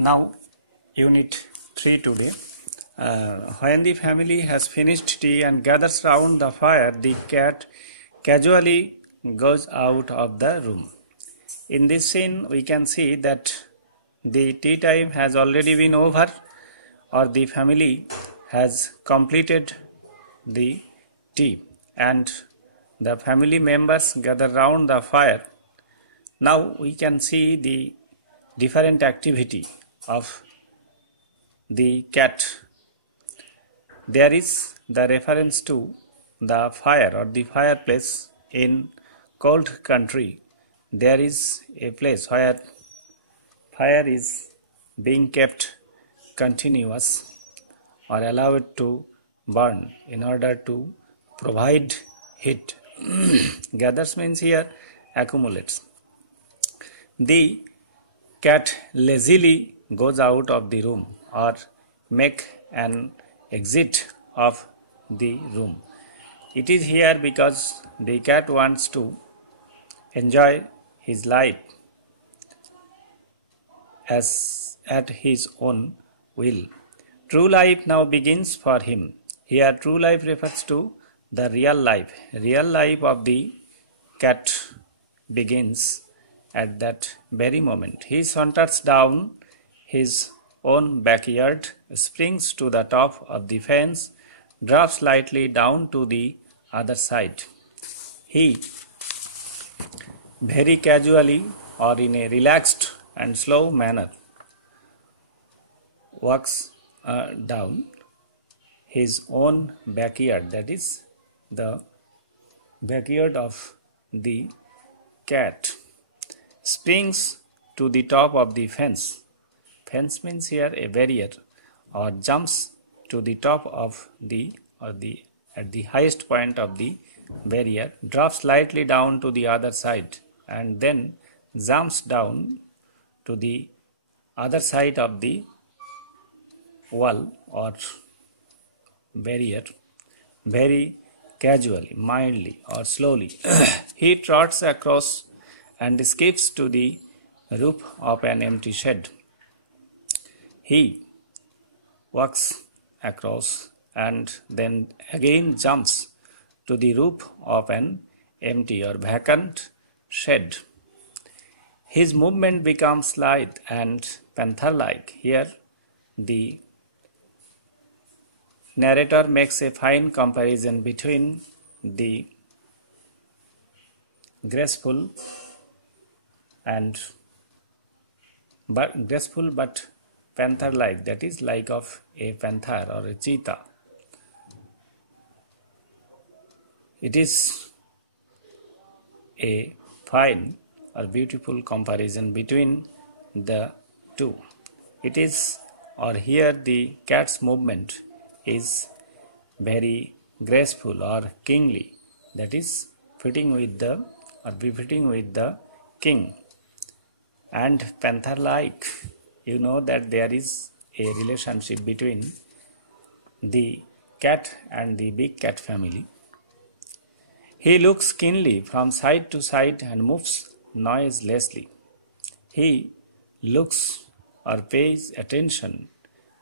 Now, Unit 3 today. When the family has finished tea and gathers round the fire, the cat casually goes out of the room. In this scene, we can see that the tea time has already been over, or the family has completed the tea, and the family members gather round the fire. Now we can see the different activity of the cat. There is the reference to the fire or the fireplace. In cold country, there is a place where fire is being kept continuous or allowed to burn in order to provide heat. Gathers means here accumulates. The cat lazily goes out of the room or make an exit of the room. It is here because the cat wants to enjoy his life as at his own will. True life now begins for him. Here true life refers to the real life. Real life of the cat begins at that very moment. He saunters down his own backyard, springs to the top of the fence, drops lightly down to the other side. He very casually or in a relaxed and slow manner walks down his own backyard, that is the backyard of the cat, springs to the top of the fence. Fence means here a barrier, or jumps to the top of the at the highest point of the barrier, drops slightly down to the other side, and then jumps down to the other side of the wall or barrier very casually, mildly or slowly. He trots across and skips to the roof of an empty shed. He walks across and then again jumps to the roof of an empty or vacant shed. His movement becomes lithe and panther-like. Here the narrator makes a fine comparison between the graceful but panther-like, that is like of a panther or a cheetah. It is a fine or beautiful comparison between the two. It is, or here the cat's movement is very graceful or kingly, that is fitting with the or befitting with the king, and panther-like. You know that there is a relationship between the cat and the big cat family. He looks keenly from side to side and moves noiselessly. He looks or pays attention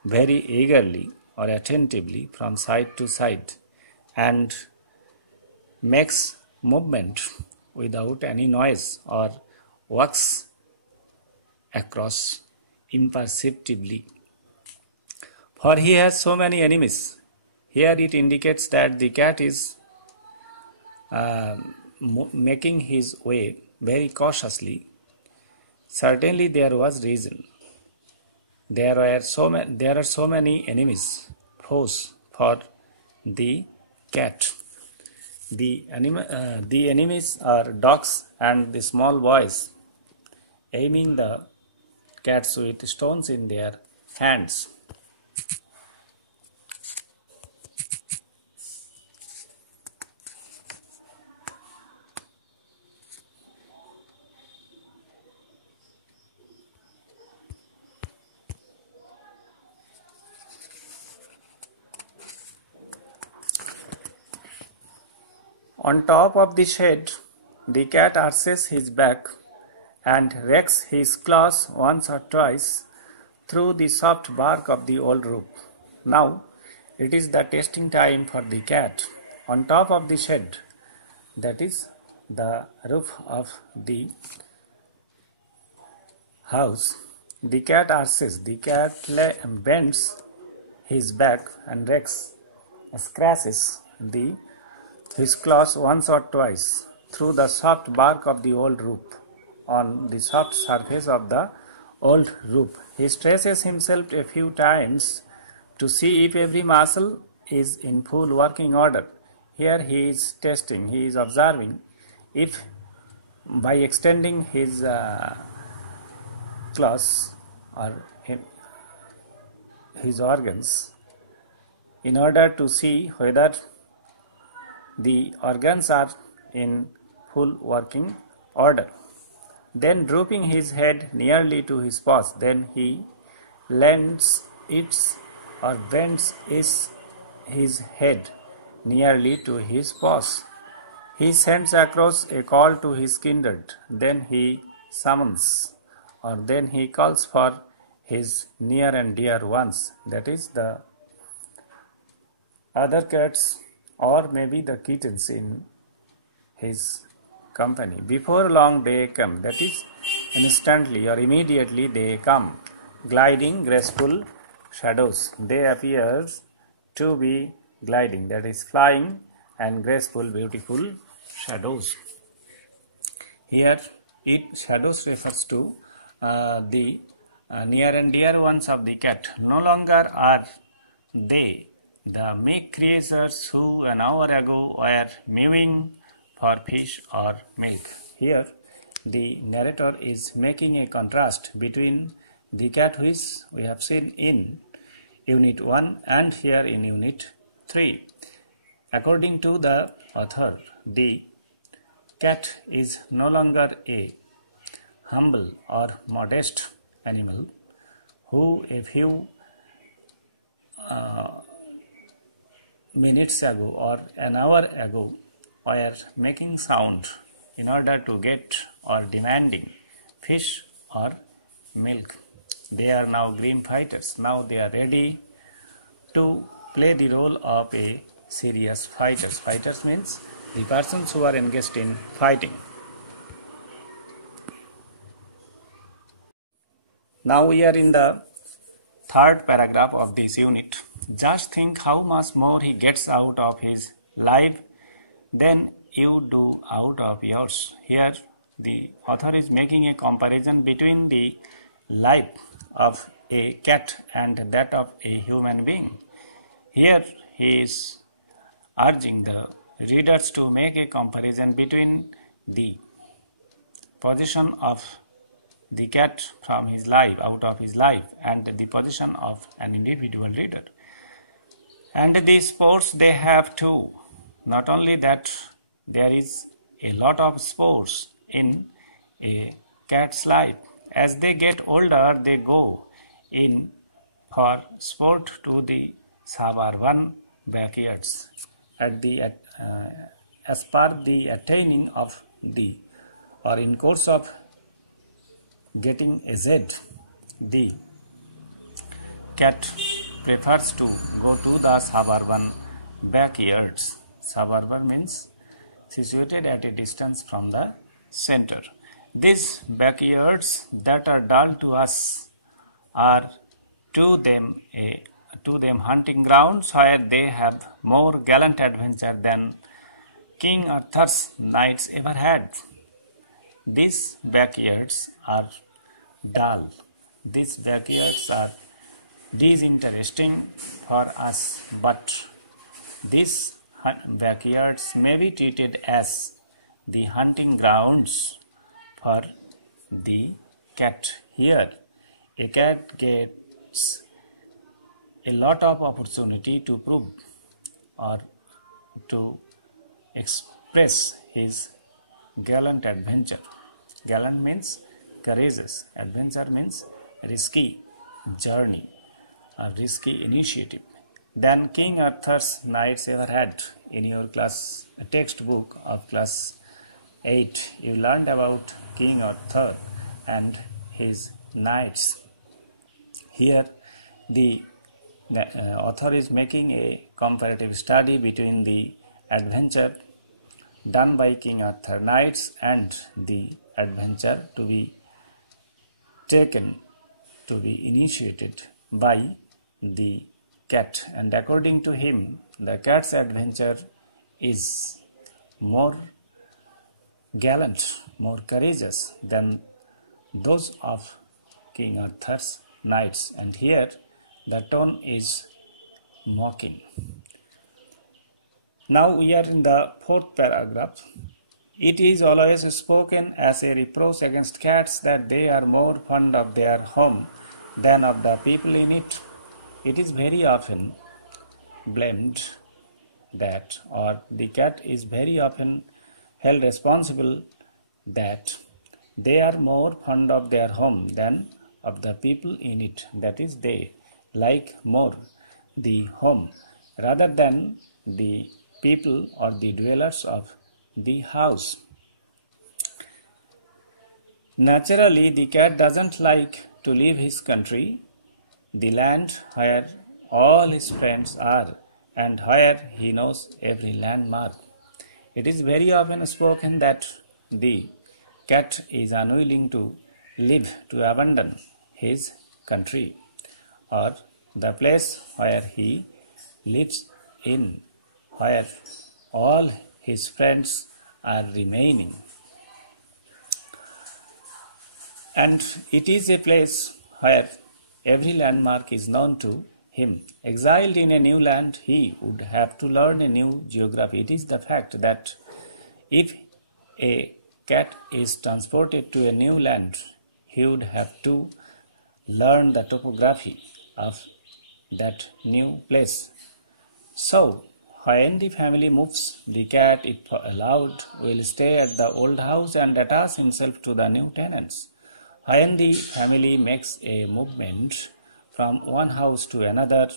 very eagerly or attentively from side to side and makes movement without any noise or walks across imperceptibly. For he has so many enemies. Here it indicates that the cat is making his way very cautiously. Certainly there was reason. There are so many enemies, foes for the cat. The enemies are dogs and the small boys aiming the cats with stones in their hands. On top of the shed, the cat arches his back and rakes his claws once or twice through the soft bark of the old roof. Now it is the testing time for the cat. On top of the shed, that is the roof of the house, the cat arches. The cat bends his back and scratches his claws once or twice through the soft bark of the old roof. On the soft surface of the old roof, he stretches himself a few times to see if every muscle is in full working order. Here he is testing, he is observing if by extending his claws or his organs in order to see whether the organs are in full working order. Then drooping his head nearly to his paws, then he lends its or bends his head nearly to his paws. He sends across a call to his kindred, then he summons or then he calls for his near and dear ones, that is the other cats or maybe the kittens in his company. Before long they come, that is instantly or immediately they come, gliding graceful shadows. They appear to be gliding, that is flying and graceful beautiful shadows. Here shadows refers to the near and dear ones of the cat. No longer are they the meek creatures who an hour ago were mewing for fish or milk. Here the narrator is making a contrast between the cat which we have seen in Unit 1 and here in Unit 3. According to the author, the cat is no longer a humble or modest animal who a few minutes ago or an hour ago were making sound in order to get or demanding fish or milk. They are now grim fighters. Now they are ready to play the role of a serious fighters. Fighters means the persons who are engaged in fighting. Now we are in the third paragraph of this unit. Just think how much more he gets out of his life than you do out of yours. Here the author is making a comparison between the life of a cat and that of a human being. Here he is urging the readers to make a comparison between the position of the cat from his life, out of his life, and the position of an individual reader. And the sports they have too. Not only that, there is a lot of sports in a cat's life. As they get older, they go in for sport to the suburban backyards. As per the attaining of the or in course of getting aged, the cat prefers to go to the suburban backyards. Suburban means situated at a distance from the center. These backyards that are dull to us are to them hunting grounds where they have more gallant adventure than King Arthur's knights ever had. These backyards are dull. These backyards are disinteresting for us, but these backyards may be treated as the hunting grounds for the cat. Here, a cat gets a lot of opportunity to prove or to express his gallant adventure. Gallant means courageous. Adventure means risky journey or risky initiative than King Arthur's knights ever had. In your class textbook of class 8, you learned about King Arthur and his knights. Here the author is making a comparative study between the adventure done by King Arthur knights and the adventure to be taken, to be initiated by the cat, and according to him the cat's adventure is more gallant, more courageous than those of King Arthur's knights, and here the tone is mocking. Now we are in the fourth paragraph. It is always spoken as a reproach against cats that they are more fond of their home than of the people in it. It is very often blamed that, or the cat is very often held responsible that they are more fond of their home than of the people in it. That is, they like more the home rather than the people or the dwellers of the house. Naturally, the cat doesn't like to leave his country, the land where all his friends are and where he knows every landmark. It is very often spoken that the cat is unwilling to leave, to abandon his country or the place where he lives in, where all his friends are remaining. And it is a place where every landmark is known to him. Exiled in a new land, he would have to learn a new geography. It is the fact that if a cat is transported to a new land, he would have to learn the topography of that new place. So, when the family moves, the cat, if allowed, will stay at the old house and attach himself to the new tenants. When the family makes a movement from one house to another,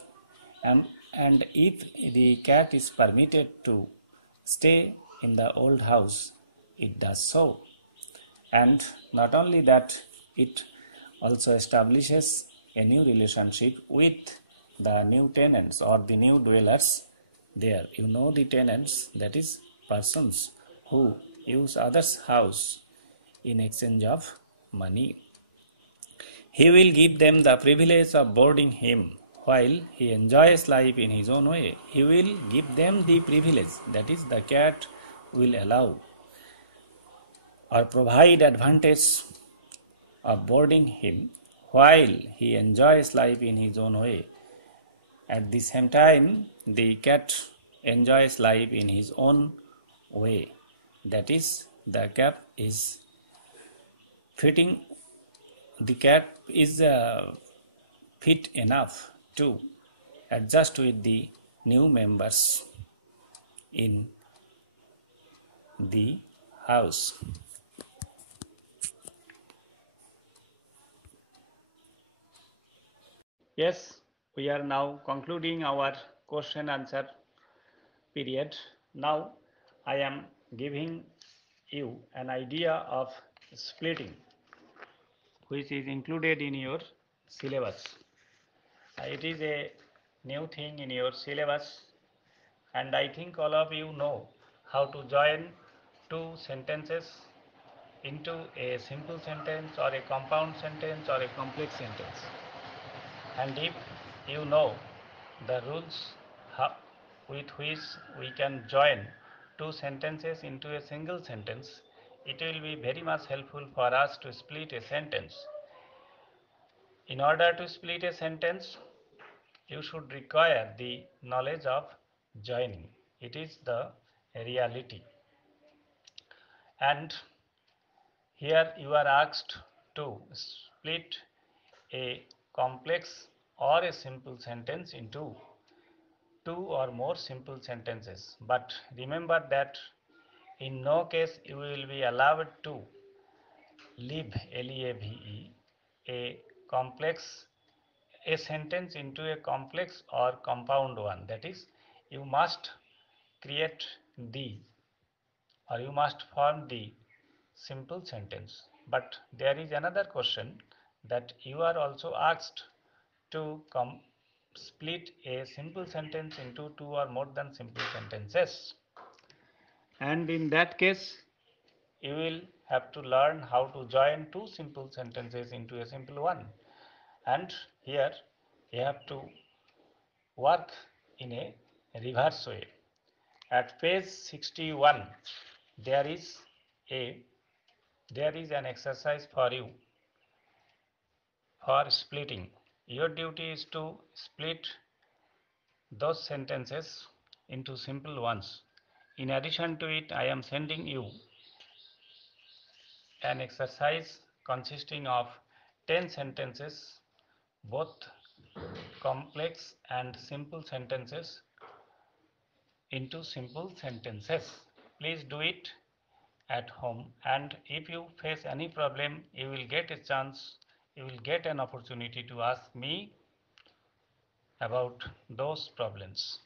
and if the cat is permitted to stay in the old house, it does so. And not only that, it also establishes a new relationship with the new tenants or the new dwellers there. You know, the tenants, that is persons who use others' house in exchange of money. He will give them the privilege of boarding him while he enjoys life in his own way. He will give them the privilege, that is, the cat will allow or provide advantage of boarding him while he enjoys life in his own way. At the same time, the cat enjoys life in his own way. That is, the cat is fitting. The cat is fit enough to adjust with the new members in the house. Yes, we are now concluding our question answer period. Now I am giving you an idea of splitting, which is included in your syllabus. It is a new thing in your syllabus, and I think all of you know how to join two sentences into a simple sentence or a compound sentence or a complex sentence. And if you know the rules with which we can join two sentences into a single sentence, it will be very much helpful for us to split a sentence. In order to split a sentence, you should require the knowledge of joining. It is the reality. And here you are asked to split a complex or a simple sentence into two or more simple sentences. But remember that in no case you will be allowed to leave, L-E-A-V-E, a complex, a sentence into a complex or compound one. That is, you must create the, or you must form the simple sentence. But there is another question that you are also asked to split a simple sentence into two or more than simple sentences. And in that case, you will have to learn how to join two simple sentences into a simple one. And here you have to work in a reverse way. At page 61, there is a there is an exercise for you for splitting. Your duty is to split those sentences into simple ones. In addition to it, I am sending you an exercise consisting of 10 sentences, both complex and simple sentences, into simple sentences. Please do it at home, and if you face any problem, you will get a chance, you will get an opportunity to ask me about those problems.